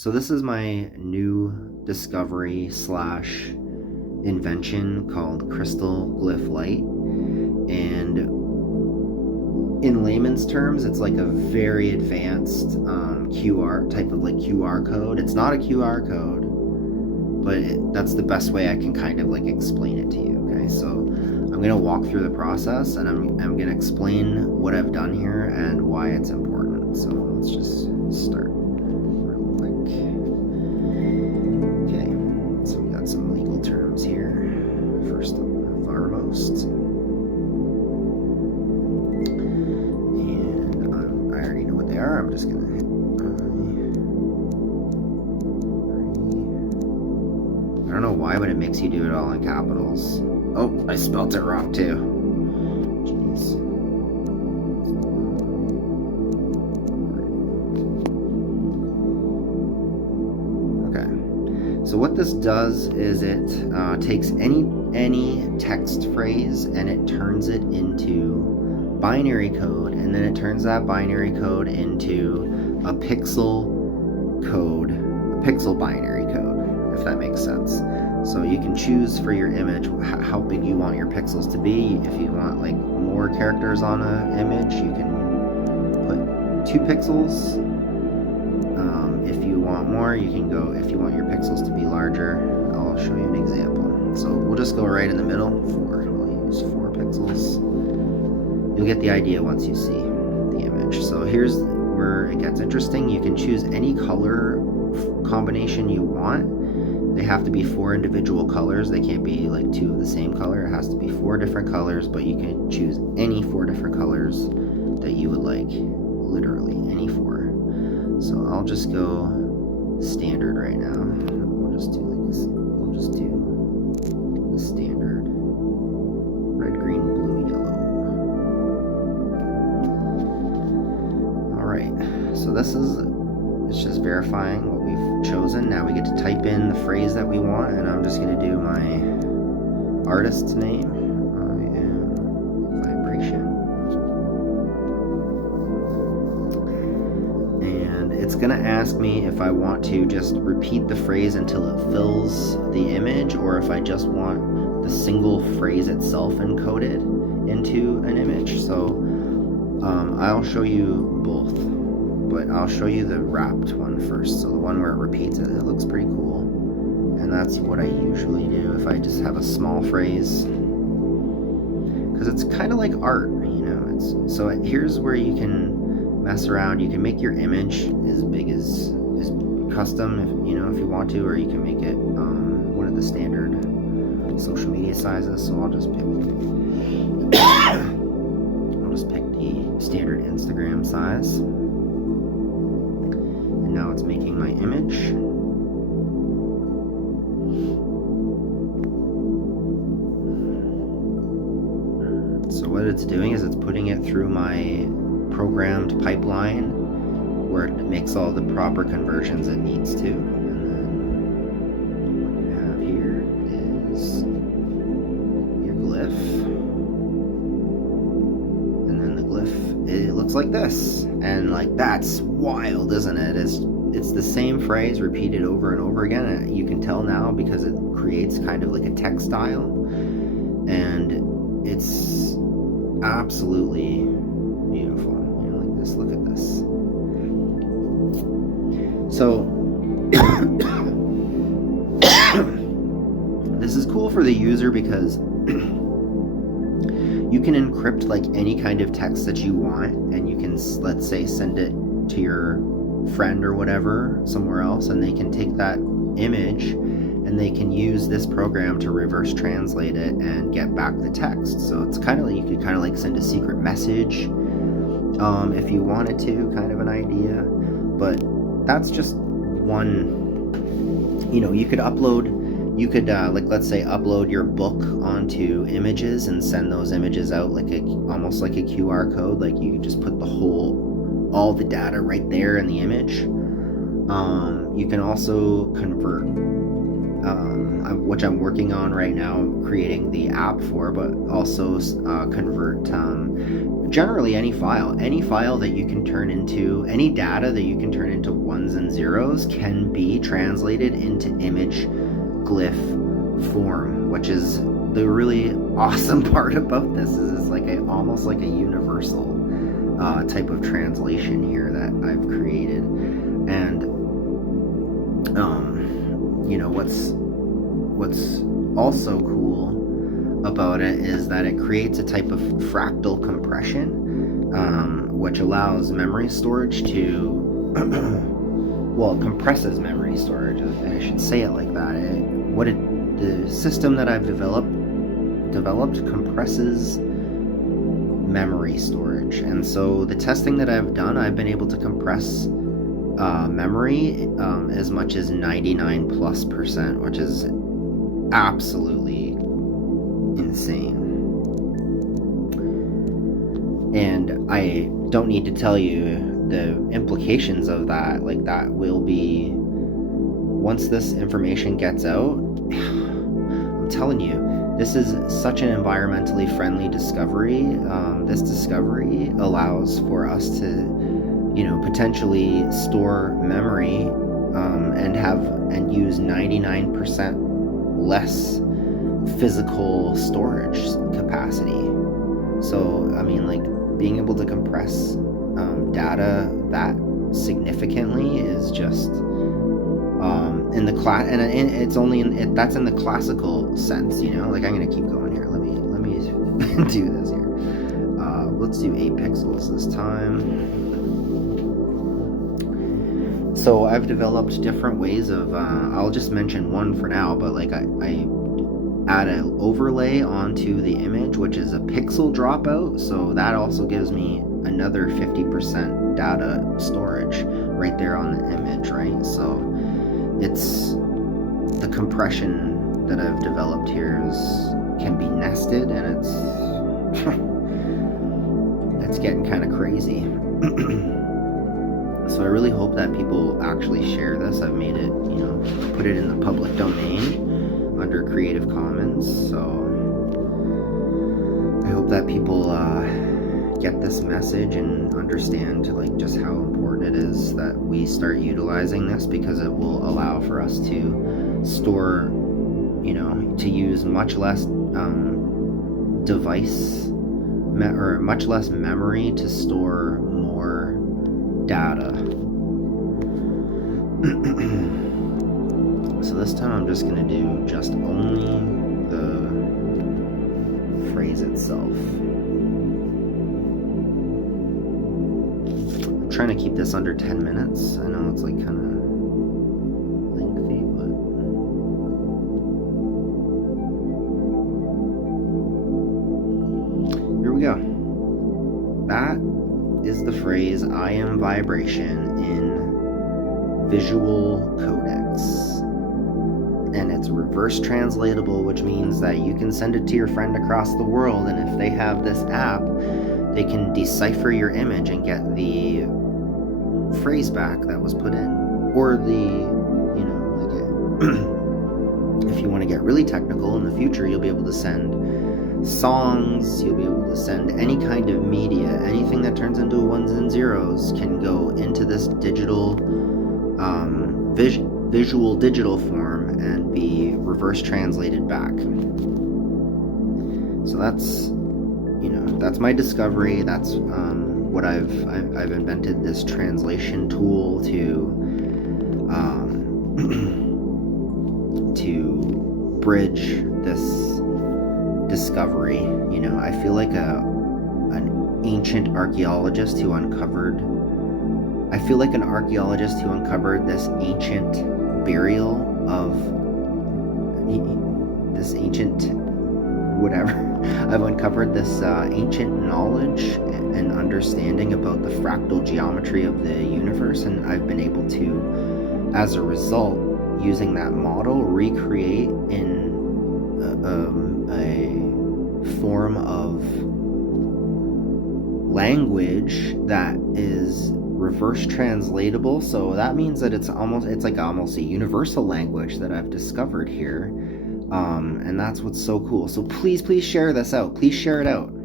So this is my new discovery / invention called Crystal Glyph Light, and in layman's terms, it's like a very advanced QR type of like QR code. It's not a QR code, but that's the best way I can kind of like explain it to you. Okay, so I'm gonna walk through the process, and I'm gonna explain what I've done here and why it's important. So let's just start real quick. Okay, so we got some legal terms here. First and foremost. I'm just gonna hit I don't know why, but it makes you do it all in capitals. Oh, I spelled it wrong too. Jeez. Okay. So what this does is it takes any text phrase and it turns it into binary code, and then it turns that binary code into a pixel binary code, if that makes sense. So you can choose for your image how big you want your pixels to be. If you want like more characters on an image, you can put 2 pixels. If you want more, you can go, if you want your pixels to be larger, I'll show you an example. So we'll just go right in the middle, 4. We'll use 4 pixels. You'll get the idea once you see the image. So here's where it gets interesting. You can choose any color combination you want. They have to be 4 individual colors. They can't be like 2 of the same color. It has to be 4 different colors, but you can choose any 4 different colors that you would like. Literally any 4. So I'll just go standard right now. We'll just do like this. We'll just do the standard red, green, blue, yellow. So this is, it's just verifying what we've chosen. Now we get to type in the phrase that we want, and I'm just going to do my artist's name. I am Vibration. And it's going to ask me if I want to just repeat the phrase until it fills the image, or if I just want the single phrase itself encoded into an image. So I'll show you both. But I'll show you the wrapped one first. So the one where it repeats it. It looks pretty cool. And that's what I usually do if I just have a small phrase. Because it's kind of like art, you know. So here's where you can mess around. You can make your image as big as custom, if you want to, or you can make it one of the standard social media sizes. So I'll just pick the standard Instagram size. Now it's making my image. So what it's doing is it's putting it through my programmed pipeline where it makes all the proper conversions it needs to. And then what you have here is your glyph. And then the glyph, it looks like this. And like, that's wild, isn't it? It's the same phrase repeated over and over again, and you can tell now because it creates kind of like a textile, and it's absolutely beautiful. You know, like this. Look at this. So this is cool for the user because you can encrypt like any kind of text that you want, and you can, let's say, send it to your friend or whatever somewhere else, and they can take that image and they can use this program to reverse translate it and get back the text. So it's kind of like, you could kind of like send a secret message if you wanted to, kind of an idea. But that's just one, you could upload, like, let's say, upload your book onto images and send those images out like almost like a QR code. Like, you could just put all the data right there in the image. You can also convert which I'm working on right now, creating the app for, but also convert generally any file that you can turn into, any data that you can turn into ones and zeros can be translated into image glyph form, which is the really awesome part about this. Is it's like almost like a universal type of translation here that I've created. And what's also cool about it is that it creates a type of fractal compression, which allows memory storage to well, it compresses memory storage, I should say it like that. The system that I've developed compresses memory storage. And so the testing that I've done, I've been able to compress memory as much as 99+%, which is absolutely insane. And I don't need to tell you the implications of that. Like, that will be, once this information gets out, I'm telling you, this is such an environmentally friendly discovery. This discovery allows for us to, potentially store memory and use 99% less physical storage capacity. So, I mean, like, being able to compress data that significantly is just in the class, and it's only that's in the classical sense, Like, I'm gonna keep going here. Let me do this here. Let's do 8 pixels this time. So I've developed different ways of, I'll just mention one for now, but like I add an overlay onto the image, which is a pixel dropout. So that also gives me another 50% data storage right there on the image, right? So it's the compression that I've developed here can be nested, and it's getting kind of crazy. So I really hope that people actually share this. I've made it, put it in the public domain under Creative Commons. So I hope that people get this message and understand like just how important it is that we start utilizing this, because it will allow for us to store, to use much less much less memory to store more data. So this time I'm just going to do just only the phrase itself. I'm trying to keep this under 10 minutes. I know it's like kind of lengthy, but here we go. That is the phrase "I am vibration" in visual codecs. And it's reverse translatable, which means that you can send it to your friend across the world, and if they have this app, they can decipher your image and get the phrase back that was put in. Or if you want to get really technical in the future, you'll be able to send songs, you'll be able to send any kind of media. Anything that turns into ones and zeros can go into this digital visual digital form and be reverse translated back. So that's my discovery. That's what I've invented, this translation tool to bridge this discovery. I feel like an ancient archaeologist who uncovered this ancient burial of this ancient whatever. I've uncovered this ancient knowledge and understanding about the fractal geometry of the universe, and I've been able to, as a result, using that model, recreate in a form of language that is reverse translatable, so that means that it's like almost a universal language that I've discovered here. And that's what's so cool. So please share this out. Please share it out.